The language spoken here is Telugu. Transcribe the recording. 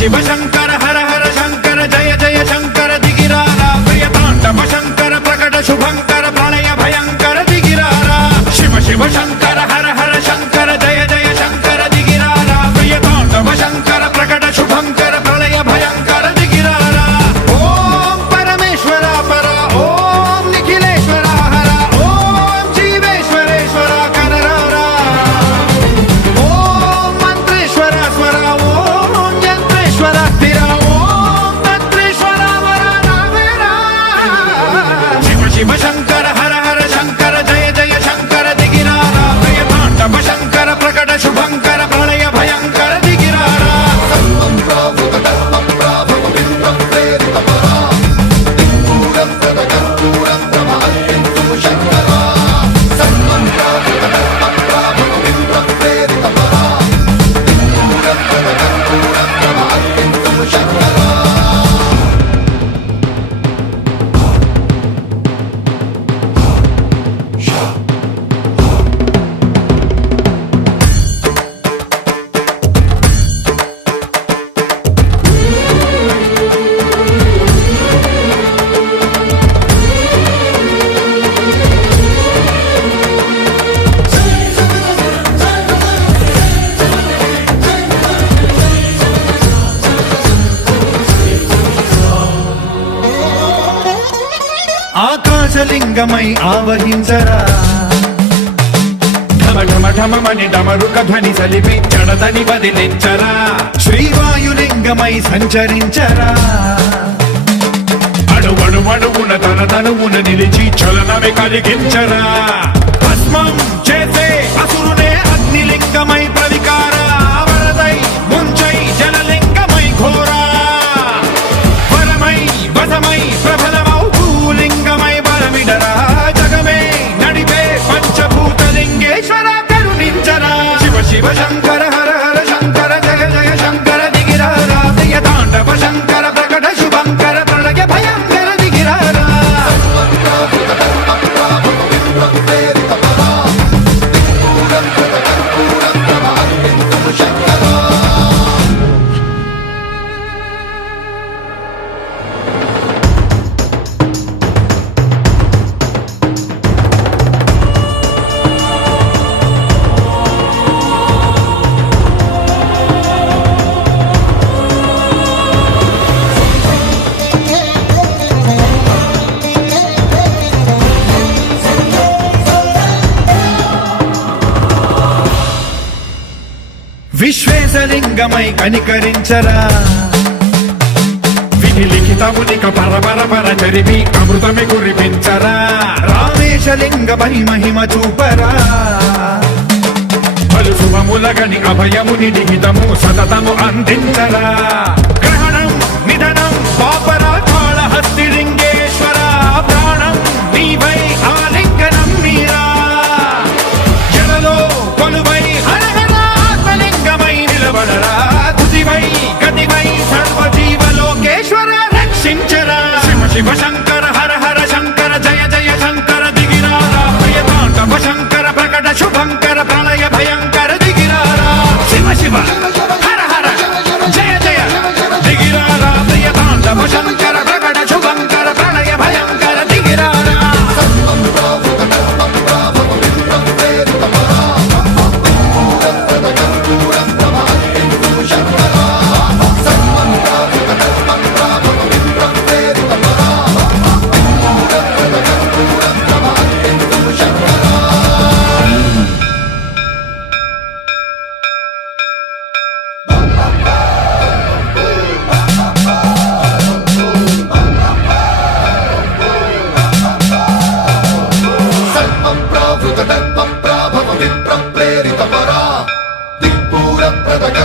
शिव शंकर हर हर शंकर जय जय शंकर दिगिरारा प्रियतांडव शंकर प्रकट शुभंकर प्रलय भयंकर दिगिरारा शिव शिव शंकर हर हर शंकर जय जय शंकर दिगिरारा प्रियतांडव शंकर प्रकट शुभंकर प्रलय भयंकर दिगिरारा ओम परमेश्वरा परा ओम निखिलेश्वरा हरा ओम जीवेश्वरेश्वरा कररारा ओम मंत्रेश्वरा स्वरा ओम यंत्रेश्वरा स्थिरा ओम तंत्रेश्वरा वरा नामेरा शिव शिव शंकर हर हर शंकर जय जय शंकर दिगिरारा प्रियतांडव शंकर प्रकट शुभंकर प्रलय भयंकर दिगिरारा ఆకాశలింగమై ఆవహించరా ఢమ ఢమ ఢమమని డమరుక ధ్వని సలిపి జడదని వదిలించరా శ్రీవాయులింగమై సంచరించరా అణువణువున తన తనువున నిలిచి చలనమే కలిగించరా భస్మం చేసే అసురునే అగ్నిలింగమై ప్రవికార వరదై ముంచై జలలింగమై ఘోరా వరమై వసమై ప్రబలమౌ భూలింగమై బలమిడరా జగమే నడిపే పంచభూతలింగేశ్వర కరుణించరా శివ శివ శంకర హర హర శంకర జయ జయ శంకర దిగిరారా ప్రియతాండవ శంకర ప్రకట శుభంకర ప్రళయ భయంకర దిగిరారా విశ్వేశలింగమై కనికరించరా విధి లిఖితమునిక పరపర చరివి అమృతమి కురిపించరా రామేశలింగమై మహిమ చూపరా పలు శుభములగని అభయముని నిహితము సతతము అందించరా గ్రహణం నిధనం పాపరా కాళహస్తి లింగేశ్వర ప్రాణం నీవై ఆలింగనం మీరా జలలో కొలువై హరహరాత్మలింగమై నిలబడరా తుదివై గతివై సర్వజీవలోకేశ్వర రక్షించరా శివ శివ శంకర హర హర శంకర జయ జయ శంకర దిగిరారా ప్రియతాండవ శంకర ప్రకట శుభంకర ప్రళయ భయంకర దిగిరారా శివ శివ హర హర జయ జయ దిగిరారా ప్రియతాండవ శంకర ప్రకట శుభంకర ప్రళయ భయంకర దిగిరారా విప్ర ప్రేరిత పరా దిక్పూర ప్రదగ